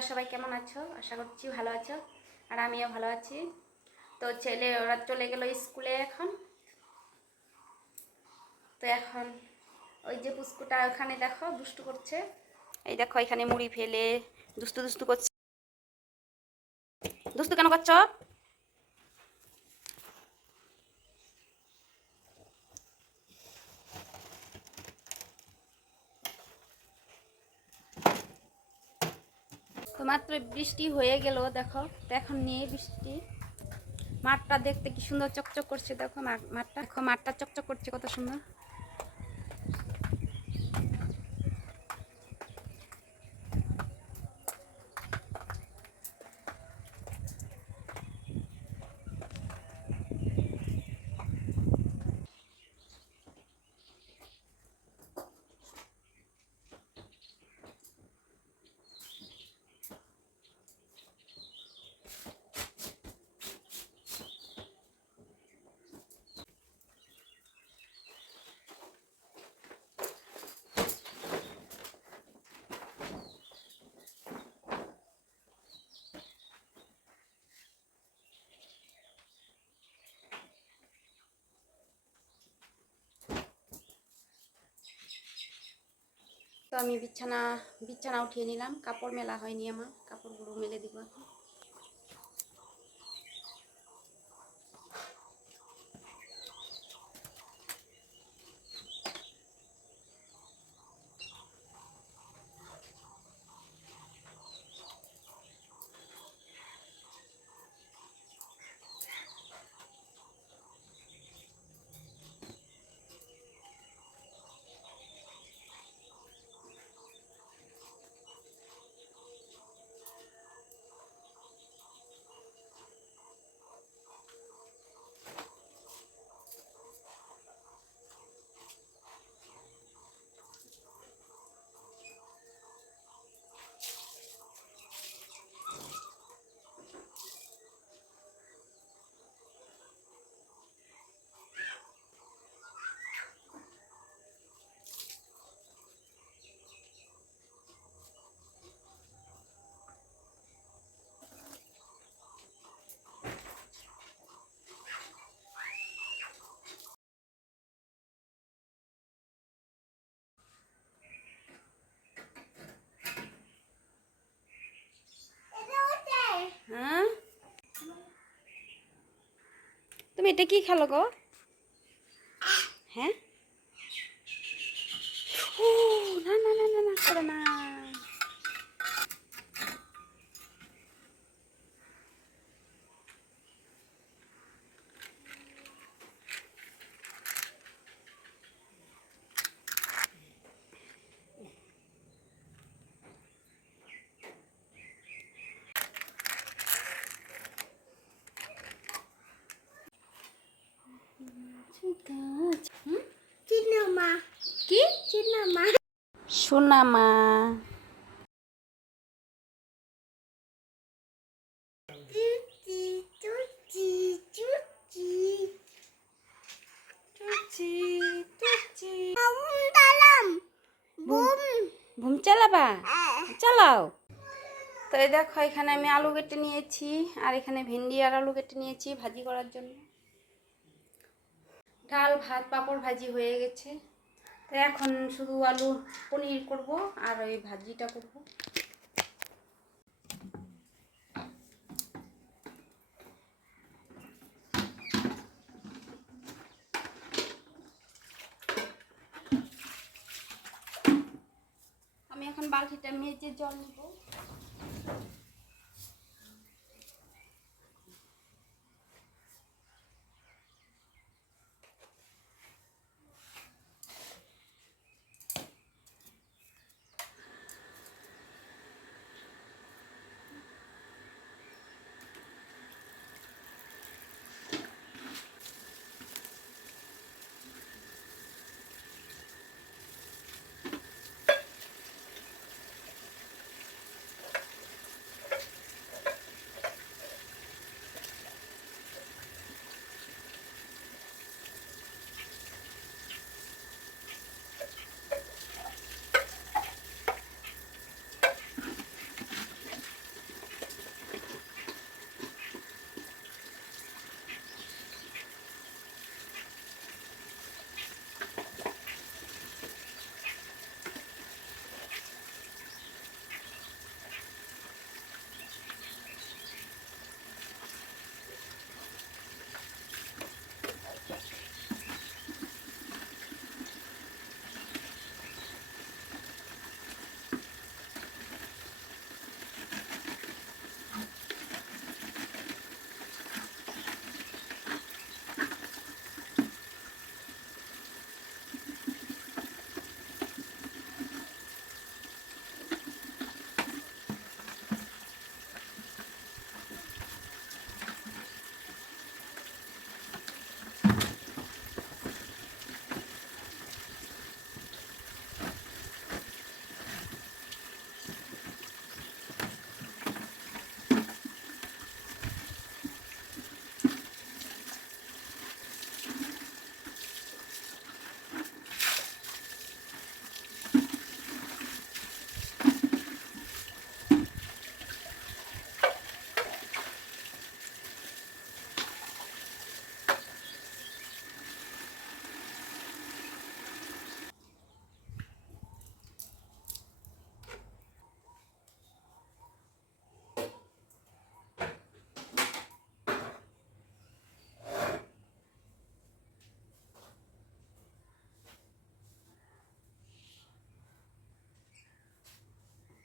তোমরা সবাই কেমন আছো? আশা করছি ভালো আছো, আর আমিও ভালো আছি। তো ছেলে, ওরা চলে গেল স্কুলে এখন। তো এখন ওই যে পুস্কুটা ওখানে দেখো, দুষ্টু করছে। এই দেখো এখানে মুড়ি ফেলে, দুষ্টু দুষ্টু করছে। দুষ্টু কেন করছ? মাত্র বৃষ্টি হয়ে গেল, দেখো। এখন নিয়ে বৃষ্টি। মাঠটা দেখতে কি সুন্দর চকচক করছে, দেখো মাঠটা। দেখো মাঠটা চকচক করছে কত সুন্দর। তো আমি বিছানা বিছানা উঠিয়ে নিলাম। কাপড় মেলা হয়নি আমার কাপড়গুলো মেলে দিব এখন হ্যাঁ তুমি এটা কি খেলো গো? হ্যাঁ? ও না না না না না না সোনামা ঘুম চালাবা চালাও তো এই দেখো এখানে আমি আলু কেটে নিয়েছি আর এখানে ভেন্ডি আর আলু কেটে নিয়েছি ভাজি করার জন্য। ডাল ভাত পাঁপড় ভাজি হয়ে গেছে। তো এখন শুধু আলু, পনির করব আর ওই ভাজিটা করব। আমি এখন বালতিটা মেজে জল নেব।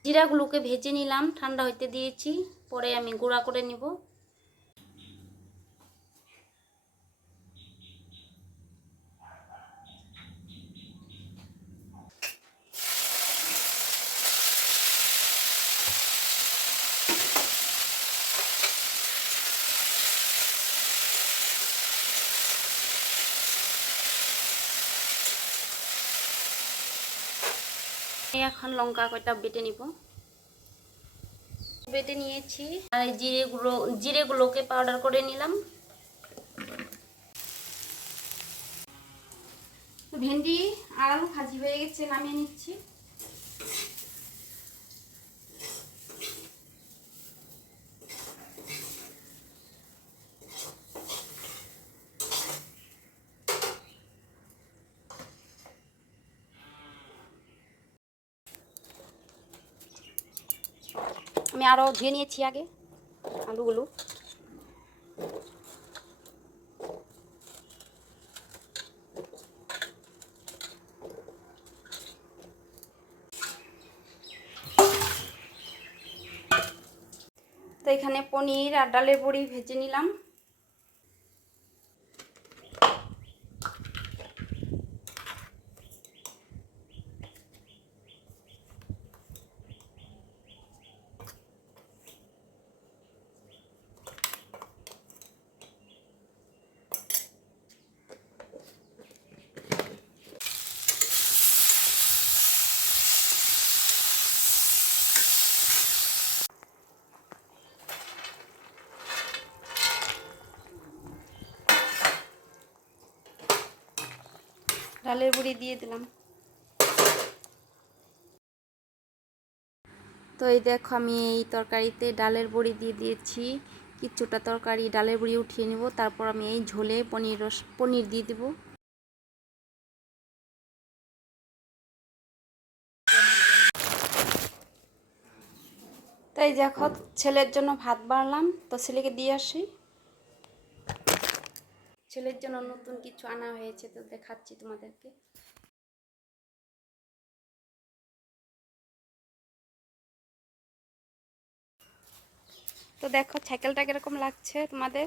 জিরাগুলোকে ভেজে নিলাম ঠান্ডা হইতে দিয়েছি পরে আমি গুঁড়া করে নিব। এখন লঙ্কা কয়টা বেটে নিব? বেটে নিয়েছি। আর এই জিরেগুলো জিরেগুলোকে পাউডার করে নিলাম। ভেন্ডি আলু ভাজি হয়ে গেছে, নামিয়ে নিচ্ছি। আমি আরও ধুয়ে নিয়েছি আগে আলুগুলো। তো এখানে পনির আর ডালের বড়ি ভেজে নিলাম। ডালের বড়ি দিয়ে দিলাম। তো এই দেখো আমি এই তরকারিতে ডালের বড়ি দিয়ে দিয়েছি। কিছুটা তরকারি, ডালের বড়ি উঠিয়ে নেব, তারপর আমি এই ঝোলে পনির রস, পনির দিয়ে দেবো। তাই দেখো, ছেলের জন্য ভাত বাড়লাম তো ছেলেকে দিয়ে আসি। ছেলের জন্য নতুন কিছু আনা হয়েছে, তো দেখাচ্ছি তোমাদেরকে। তো দেখো, সাইকেলটা কীরকম লাগছে তোমাদের?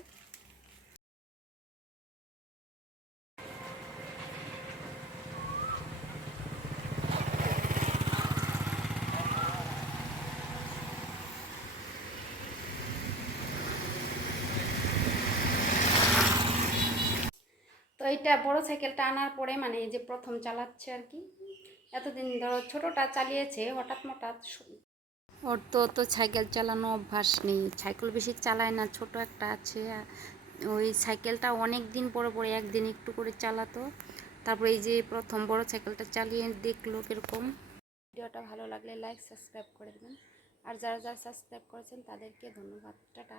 এইটা বড় সাইকেলটা আনার পরে মানে এই যে প্রথম চালাচ্ছে আর কি এতদিন ধরো ছোটোটা চালিয়েছে হঠাৎ শু- ওর তো তো সাইকেল চালানো অভ্যাস নেই। সাইকেল বেশি চালায় না ছোট একটা আছে। ওই সাইকেলটা অনেক দিন পরে পরে একদিন একটু করে চালাতো। তারপরে এই যে প্রথম বড় সাইকেলটা চালিয়ে দেখল কীরকম। ভিডিওটা ভালো লাগলে লাইক সাবস্ক্রাইব করে দেবেন। আর যারা যারা সাবস্ক্রাইব করেছেন তাদেরকে ধন্যবাদ। টাটা।